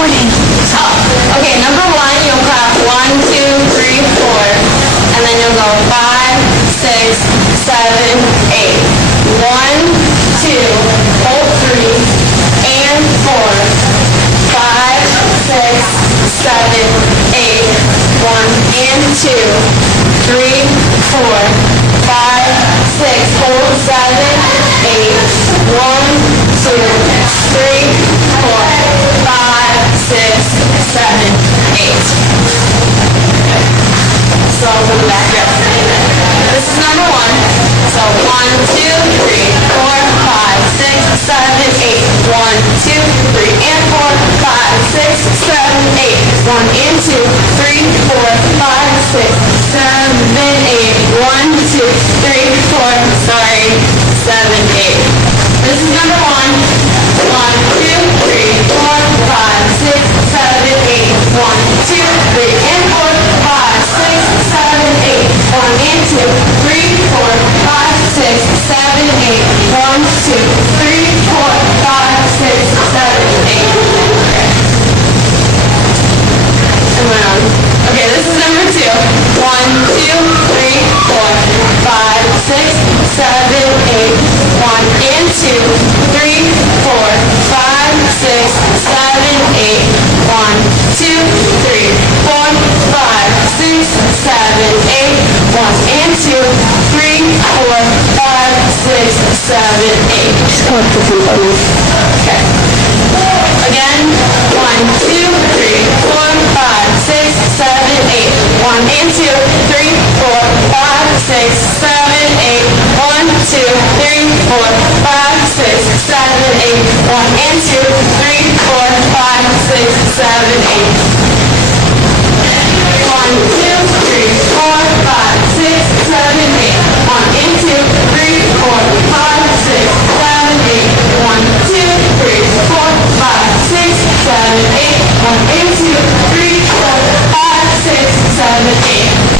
recording. Oh, okay, number one, you'll clap 1, 2, 3, 4. And then you'll go 5, 6, 7, 8. 1, 2, hold 3, and 4. 5, 6, 7, 8. 1 and 2, 3, 4, 5, 6, hold 7, 8. 1, 2, 3, 4, 5, 6, 7, 8. So for the back up. This is number one. So 1, 2, 3, 4, 5, 6, 7, 8. 1, 2, 3, and 4, 5, 6, 7, 8. 1 and 2, 3, 4, 5, 6, 7, 8. 1, 2, 3, 4, sorry, 7, 8. This is number one. 1, 2, 3, 4, 5, 6, 7, 8. 1, 2, 3, and 4, 5, 6, 7, 8. 1 and 2, 3, 4, 5, 6, 7, 8. 1, 2, 3, 4, 5, 6, 7, 8. Okay, this is number two. 1, 2, 3, 4, 5, 6, 7, 8. 1 and 2, 3, 4, 5, 6, 7, 8. 1, 2, 3, 4, 5, 6, 7, 8. 1 and 2, 3, 4, 5, 6, 7, 8. Just come up to the for me. Okay. Again, 1, 2, 3, 4, 5, 6, 7, 8. 1 and 2, 3, 4, 5, 6, 7, 8. 1, 2, 3, 4, 5, 6, 7, 8. 1 and 2, 3, 4, 5, 6, 7, 8. 1, 2, 3, 4, 5, 6, 7, 8. 1 and 2, 3, 4, 5, 6, 7, 8. 1, 2, 3, 4, 5, 6, 7, 8. 1 and 2, 3, 4, 5, 6, 7, 8.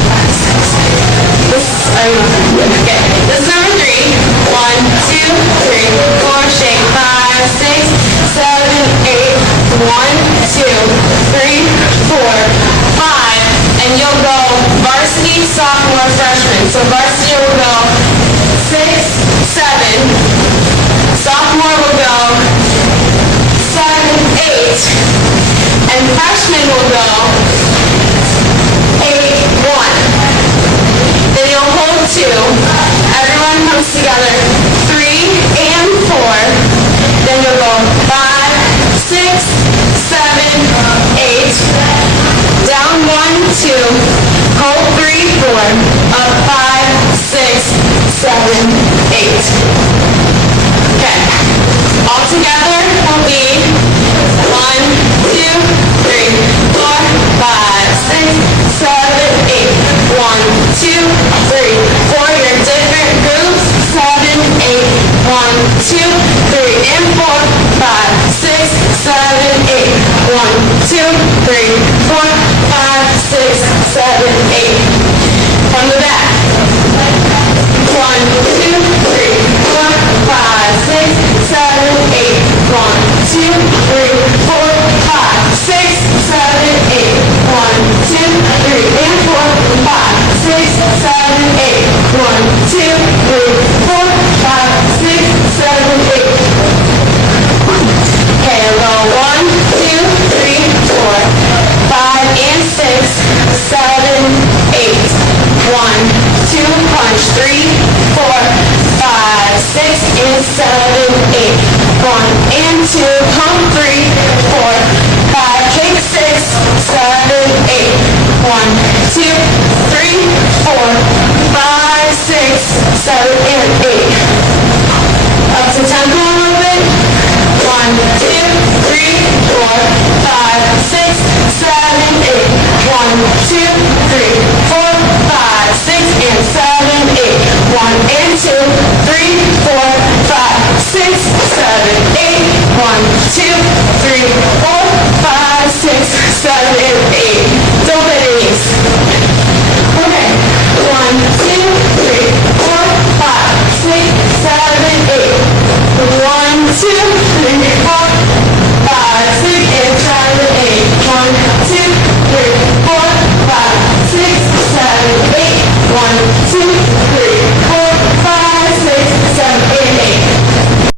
This okay. This is number three. 1, 2, 3, 4, shake. 5, 6, 7, 8. 1, 2, 3, 4, 5. And you'll go varsity, sophomore, freshman. So varsity will go 6, 7. Sophomore will go 7, 8. And freshman will go 8, 1. Then you'll hold 2. Everyone comes together. 3 and 4. Then you'll go 5, 6, 7, 8. Down 1, 2. Hold 3, 4. Up 5, 6, 7, 8. Okay. All together will be 1, 2, 3, 4, 5, 6, 7, 8. 1, 2, 3, 4. Your different groups. 7, 8. 1, 2, 3, and 4, 5, 6, 7, 8. 1, 2, 3, 4, 5, 6, 7, 8. From the back. 1, 2, 3, 4, 5, 6, 7, 8. 1, 2, 3, 4, 5, 6, 7, 8. 1, 2, 3, and 4, 5, 6, 7, 8. 1, 2, 3, 4, 5, 6, 7, 8. Okay, I'll go 1, 2, 3, 4, 5, and 6, 7, 8. 1, 2, punch, 3, 4, 5, 6, and 7, 8. 1 and 2, pump, 3, 4, 5, kick, 6, 7, 8. 1, 2, 3, 4, 5, 6, 7, and 8. Up to tempo a little bit. 1, 2, 3, 4, 5, 6, 7, 8. 1, 2, 3, 4, 5, 6, and 7, 8. 1 and 2, 3, 4, 5, 6, 7, 8. 1, 2, 3, 4, 5, 6, 7, and 8. Don't bend your knees. Okay. 1, 2, 3, 4, 5, 6, 7, 8. 1, 2,